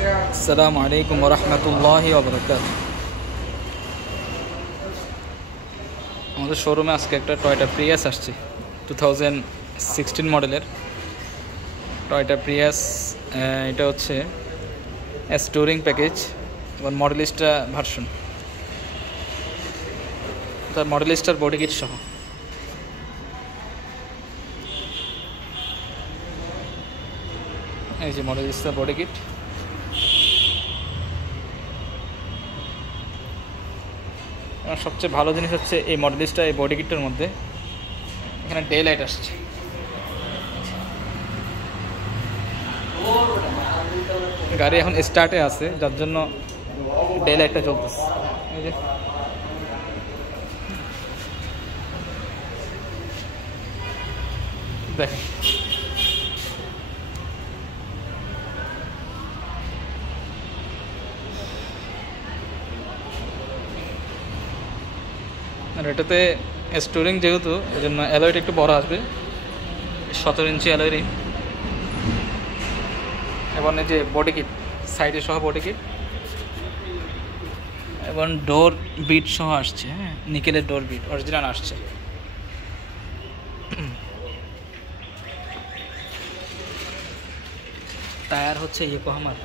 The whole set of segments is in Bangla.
আসসালামু আলাইকুম ওয়া রাহমাতুল্লাহি ওয়া বারাকাতুহু। আমাদের শোরুমে আজকে একটা টয়োটা প্রিয়াস আসছে 2016 মডেলের টয়োটা প্রিয়াস। এটা হচ্ছে এস টুরিং প্যাকেজ এবং মডেলিস্টা ভার্সন, তার মডেলিস্টার বডি কিট সহ। এই যে মডেলিস্টার বডি কিট। সবচেয়ে ভালো জিনিস হচ্ছে এই মডেলিস্টা এই বডি কিটের মধ্যে এখানে ডে লাইট আসছে। গাড়ি এখন স্টার্টে আছে, যার জন্য ডে লাইটটা চলতেছে। এই যে দেখেন, আর এটাতে স্টোরিং যেহেতু এই জন্য অ্যালয়েটা একটু বড় আসবে, 17 ইঞ্চি অ্যালয় রিম। এবং এই যে বডি কিট সাইডে সহ বডি কিট এবং ডোর বিট সহ আসছে। হ্যাঁ, নিকেলের ডোর বিট অরিজিনাল আসছে। টায়ার হচ্ছে ইয়োকোহামার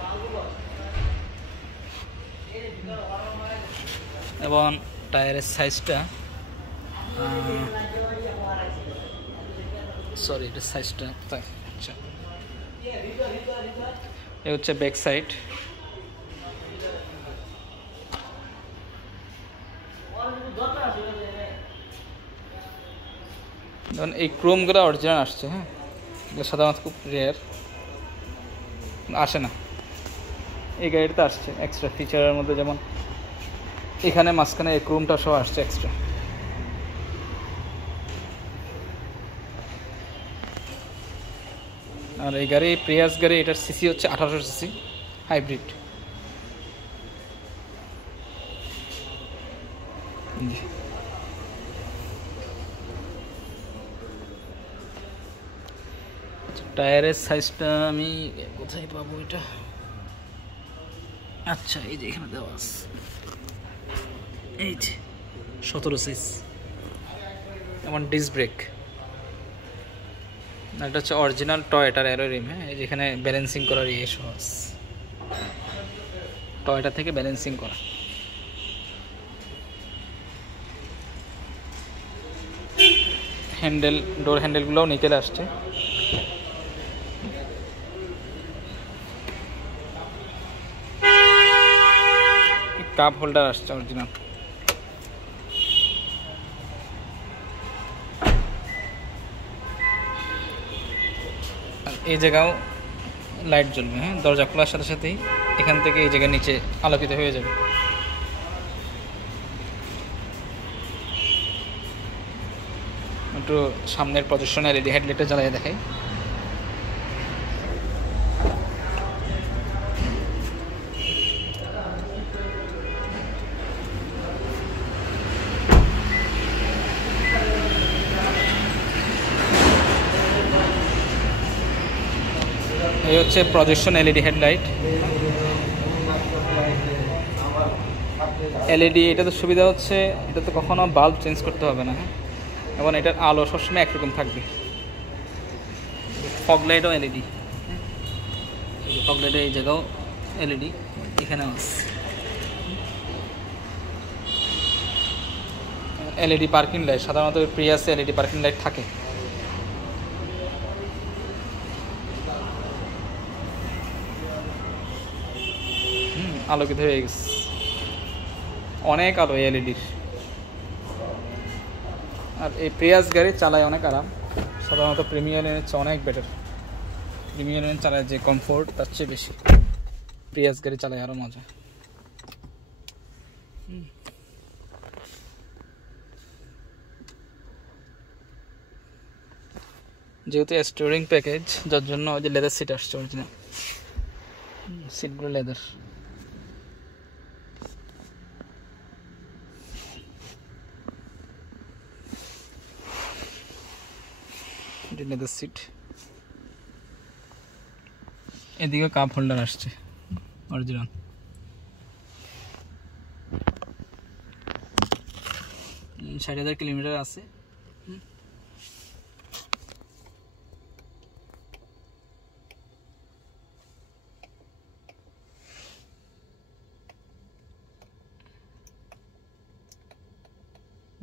এবং টায়ারের সাইজটা সরি এটা সাইজটা তাই। আচ্ছা, এই হচ্ছে ব্যাক সাইড। যেমন এই ক্রোমগুলো অরিজিনাল আসছে। হ্যাঁ, এগুলো সাধারণত খুব রেয়ার আসে না, এই গাড়িটাতে আসছে এক্সট্রা ফিচারের মধ্যে। যেমন এখানে মাঝখানে এই ক্রোমটা সহ আসছে এক্সট্রা। আর এই গাড়ি প্রিয়াস গাড়ি, এটার সিসি হচ্ছে 1800 সিসি হাইব্রিড। টায়ারের সাইজটা আমি কোথায় পাবো এটা? আচ্ছা, এই যে এখানে দেওয়া আছে, এই যে 17 সাইজ। যেমন ডিস্ক ব্রেক, এটা হচ্ছে অরিজিনাল টয়োটার অ্যালয় রিম। হ্যাঁ, এই যেখানে ব্যালেন্সিং করার ইয়ে সহজ, টয়োটা থেকে ব্যালেন্সিং করা। হ্যান্ডেল, ডোর হ্যান্ডেলগুলোও নিকেলে আসছে। কাপ হোল্ডার আসছে অরিজিনাল। এই জায়গাও লাইট জ্বলবে। হ্যাঁ, দরজা খোলার সাথে সাথেই এখান থেকে এই জায়গার নিচে আলোকিত হয়ে যাবে। একটু সামনের প্রদর্শন এলইডি হেডলাইটটা জ্বালিয়ে দেখাই। এই হচ্ছে প্রজেকশন এলইডি হেডলাইট। এলইডি এটাতে সুবিধা হচ্ছে এটাতে কখনো বাল্ব চেঞ্জ করতে হবে না। এবং এটার আলো সবসময় একরকম থাকবে। ফগ লাইটও এলইডি, ফগ লাইটের এই জায়গাও এলইডি, এখানেও আছে। এলইডি পার্কিং লাইট, সাধারণত প্রিয়াসে এলইডি পার্কিং লাইট থাকে। আলোকিত হয়ে গেছে, অনেক আলো এলইডির। আর এই প্রিয়াস গাড়ি চালায় অনেক আরাম, সাধারণত প্রিমিয়ারের চেয়ে অনেক বেটার। প্রিমিয়ারের চালায় যে কমফোর্ট তার চেয়ে বেশি প্রিয়াস গাড়ি চালায় আরও মজা। যেহেতু স্টোরিং প্যাকেজ, যার জন্য ওই যে লেদার সিট আসছে অরিজিনাল, সিটগুলো লেদার। লেদার সিট, এদিকে কাপ হোল্ডার আসছে। অরিজিনাল। ষাট 60,000 কিলোমিটার আছে।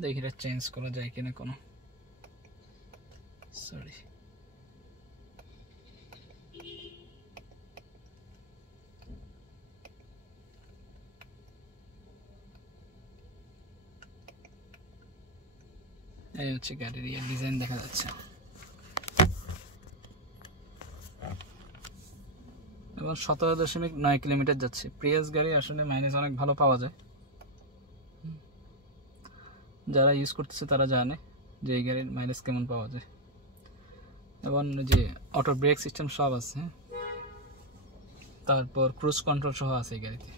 দেখি এটা চেঞ্জ করা যায় কিনা কোনো, সরি। এই হচ্ছে গাড়ির ডিজাইন দেখা যাচ্ছে। এবং 17.9 কিলোমিটার যাচ্ছে। প্রিয়াস গাড়ি আসলে মাইলেজ অনেক ভালো পাওয়া যায়, যারা ইউজ করতেছে তারা জানে যে এই গাড়ির মাইলেজ কেমন পাওয়া যায়। এবং যে অটো ব্রেক সিস্টেম সব আছে, তারপর ক্রুজ কন্ট্রোল সহ আছে এই গাড়িতে।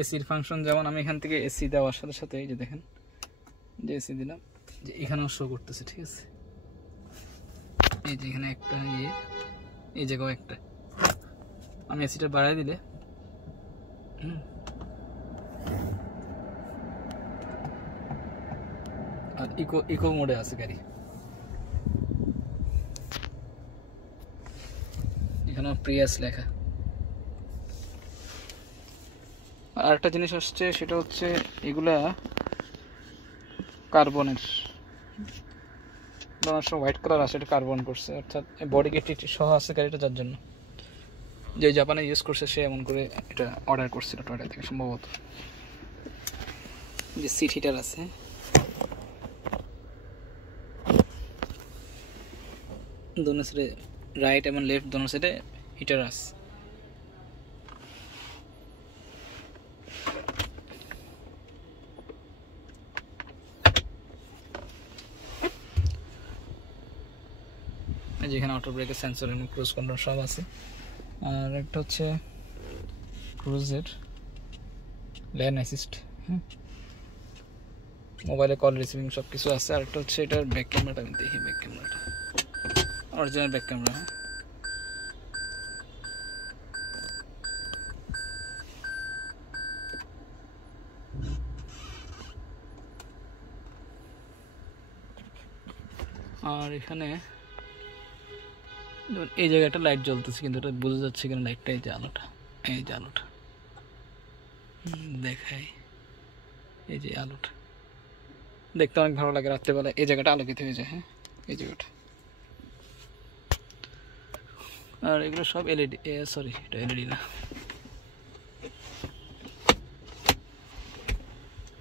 এসির ফাংশন যেমন, আমি এখান থেকে এসি দেওয়ার সাথে সাথে এই যে দেখেন যে এসি দিলাম, যে এখানেও শো করতেছে, ঠিক আছে। এই যে এখানে একটা এই জায়গাও একটা, আমি এসিটা বাড়াই দিলে আর ইকো মোডে আছে গাড়ি। এখানে প্রিয়াস লেখা। আর একটা জিনিস আসছে, সেটা হচ্ছে এগুলা কার্বনের, হোয়াইট কালার আছে, এটা কার্বন করছে, অর্থাৎ বডি কিট সহ আছে গাড়িটা, যার জন্য যে জাপানে ইউজ করছে সে এমন করে এটা অর্ডার করছিল টয়টা থেকে সম্ভবত। যে সিট হিটার আছে, দোনো সাইডে রাইট এবং লেফট দোনো সাইডে হিটার আছে। যেখানে অটো ব্রেকের সেন্সর এবং ক্রুজ কন্ট্রোল সব আছে। আর একটা হচ্ছে ক্রুজের লেন অ্যাসিস্ট, মোবাইলে কল রিসিভিং সব কিছু আছে। আর একটা হচ্ছে এটার ব্যাক ক্যামেরাটা, আমি দেখি ব্যাক ক্যামেরাটা, অরিজিনাল ব্যাক ক্যামেরা। আর এখানে এই জায়গাটা লাইট জ্বলতেছে, কিন্তু এটা বোঝা যাচ্ছে কেন লাইটটা, এই যে আলোটা, এই যে আলোটা দেখাই, এই যে আলোটা দেখতে অনেক ভালো লাগে রাত্রেবেলা, এই জায়গাটা আলোকিত হয়ে যায়। হ্যাঁ, এই জায়গাটা। আর এগুলো সব এলইডি, সরি এটা এলইডি না,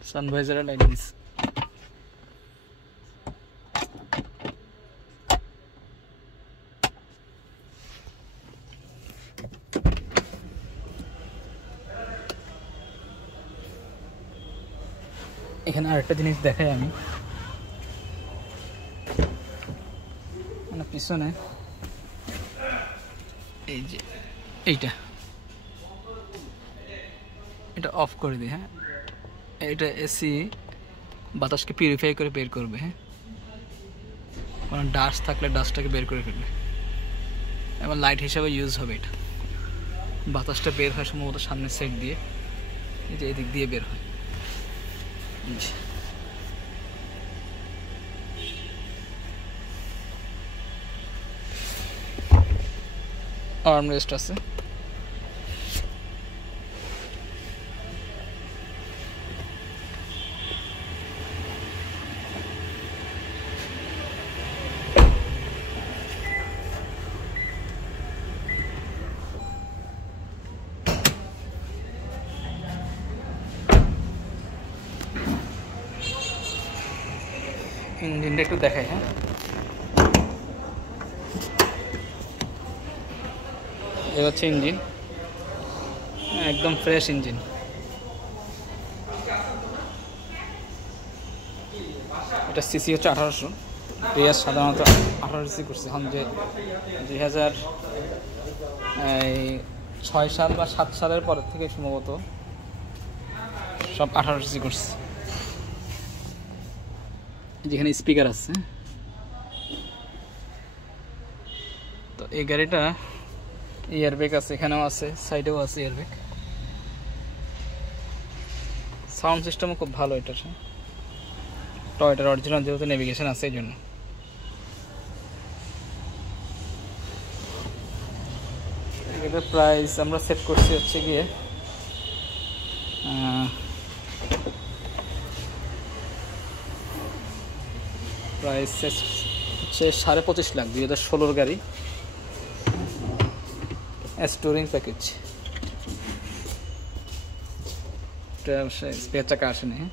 সানভাইজারের লাইট দিচ্ছে। এখানে আরেকটা জিনিস দেখাই আমি, মানে পিছনে এই যে এটা অফ করে দিই। হ্যাঁ, এটা এসি বাতাসকে পিউরিফাই করে বের করবে। হ্যাঁ, কোনো ডাস্ট থাকলে ডাস্টটাকে বের করে ফেলবে, এবং লাইট হিসাবে ইউজ হবে। এটা বাতাসটা বের হয় সম্ভবত সামনের সাইড দিয়ে, এই যে এদিক দিয়ে বের হয়। আর্মরেস্ট আছে। ইঞ্জিনটা একটু দেখাই। হ্যাঁ, এই হচ্ছে ইঞ্জিন, একদম ফ্রেশ ইঞ্জিন। এটা সিসি হচ্ছে 1800, প্রিয়াস সাধারণত 18 সিসি করছে। এখন যে 2006 সাল বা 7 সালের পর থেকে সম্ভবত সব 18 সিসি করছে। যেখানে স্পিকার আছে, এই গাড়িটা এয়ারব্যাগ আছে, এখানেও আছে, সাইডেও আছে এয়ারব্যাগ। সাউন্ড সিস্টেমও খুব ভালো এটার। টয়োটার অরিজিনাল যেহেতু নেভিগেশন আছে এই জন্য। এটার প্রাইস আমরা সেট করছি হচ্ছে গিয়ে প্রাইস হচ্ছে 25.5 লাখ, 2016 গাড়ি, স্টোরিং প্যাকেজ। স্পেয়ার চাকা আসেনি। হ্যাঁ,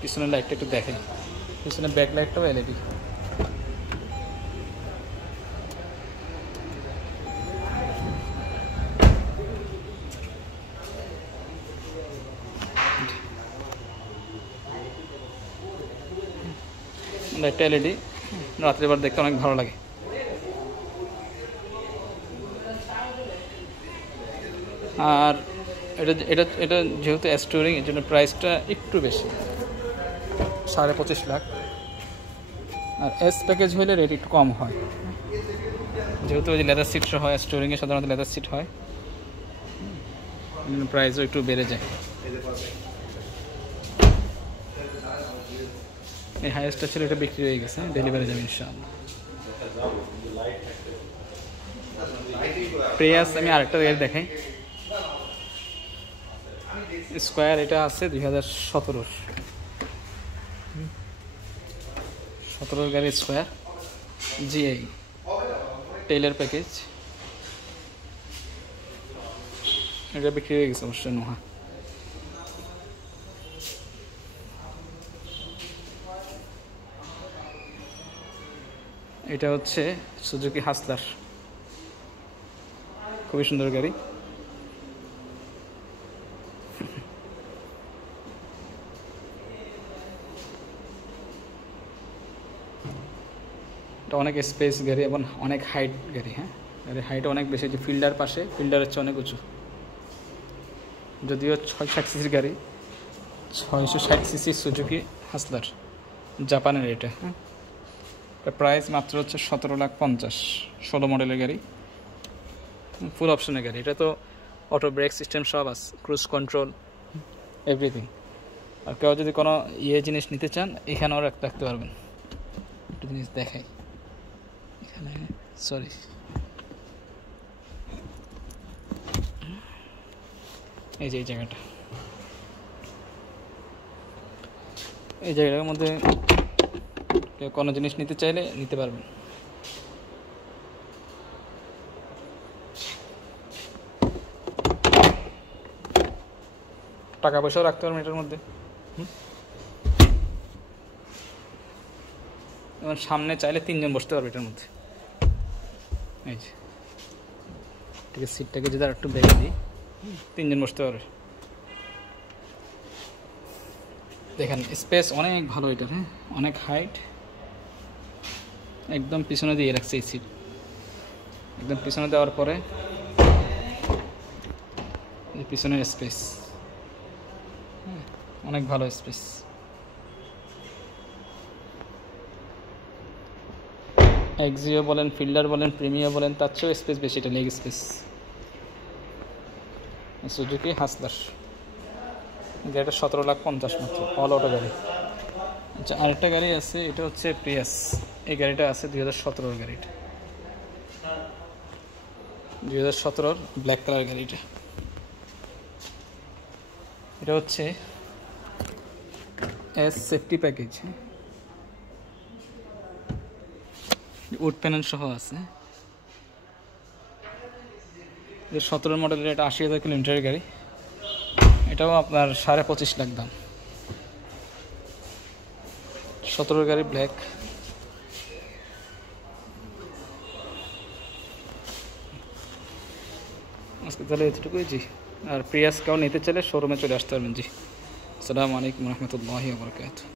পিছনের লাইটটা একটু দেখেন, পিছনে ব্যাক লাইটটাও এলইডি। লাইটটা এলইডি, রাত্রিবার দেখতে অনেক ভালো লাগে। আর এটা এটা এটা যেহেতু স্টোরিং, এর জন্য প্রাইসটা একটু বেশি, 25.5 লাখ। আর এস প্যাকেজ হলে রেট একটু কম হয়, যেহেতু ওই যে লেদার সিট হয়, স্টোরিংয়ে সাধারণত লেদার সিট হয়, প্রাইসও একটু বেড়ে যায়। এই হাইয়েস্টটা ছিল, এটা বিক্রি হয়ে গেছে, ডেলিভারি যাবে ইনশাআল্লাহ। প্রিয়াস আমি আরেকটা গাড়ি দেখাই, স্কোয়ার। এটা আছে 2017 গাড়ি স্কোয়ার জিআই টেইলার প্যাকেজ। এটা বিক্রি হয়ে গেছে অবশ্যই নোহা। এটা হচ্ছে সুজুকি হাসলার, খুবই সুন্দর গাড়ি। এটা অনেক স্পেস গাড়ি এবং অনেক হাইট গাড়ি। হ্যাঁ, গাড়ির হাইট অনেক বেশি, যে ফিল্ডার পাশে, ফিল্ডারের চেয়ে অনেক উঁচু। যদিও 660 সিসির গাড়ি, 660 সিসি সুজুকি হাসলার, জাপানের এটা। হ্যাঁ, প্রাইস মাত্র হচ্ছে 17,50,000, 16 মডেলের গাড়ি, ফুল অপশনের গাড়ি। এটা তো অটো ব্রেক সিস্টেম সব আছে, ক্রুজ কন্ট্রোল, এভরিথিং। আর কেউ যদি কোনো জিনিস নিতে চান, এখানেও রাখতে পারবেন। একটা জিনিস দেখাই এখানে, সরি, এই যে এই জায়গাটা, এই জায়গাটার মধ্যে কেউ কোনো জিনিস নিতে চাইলে নিতে পারবেন। টাকা পয়সাও রাখতে পারবেন এটার মধ্যে। এবং সামনে চাইলে 3 জন বসতে পারবে এটার মধ্যে। এই যে ঠিক আছে, সিটটাকে যদি আর একটু বেঁকে দিই, 3 জন বসতে পারবে। দেখেন স্পেস অনেক ভালো এটার। হ্যাঁ, অনেক হাইট, একদম পিছনে দিয়ে রাখছে এই সিট। একদম পিছনে দেওয়ার পরে এই পিছনের স্পেস অনেক ভালো স্পেস। এক্সিও বলেন, ফিল্ডার বলেন, প্রিমিয়ার বলেন, তার চেয়েও স্পেস বেশি, এটা লেগ স্পেস। সুজুকি হাসলার গাড়িটা 17,50,000 মাত্র, অল অটো গাড়ি। আচ্ছা, আরেকটা গাড়ি আছে, এটা হচ্ছে প্রিয়াস। এই গাড়িটা আছে 2017 গাড়িটা, 2017 ব্ল্যাক কালার গাড়িটা। এটা হচ্ছে এস সেফটি প্যাকেজ, উড প্যানেল সহ আছে। 17 মডেলের, এটা 80,000 কিলোমিটারের গাড়ি। এটাও আপনার 25.5 লাখ দাম। 17 গাড়ি, ব্ল্যাক। আজকে তাহলে এতটুকুই জি। আর প্রিয়াস কেউ নিতে চাইলে শোরুমে চলে আসতে পারবেন জি। আসসালামু আলাইকুম রহমতুল্লাহি ওয়া বারাকাতুহু।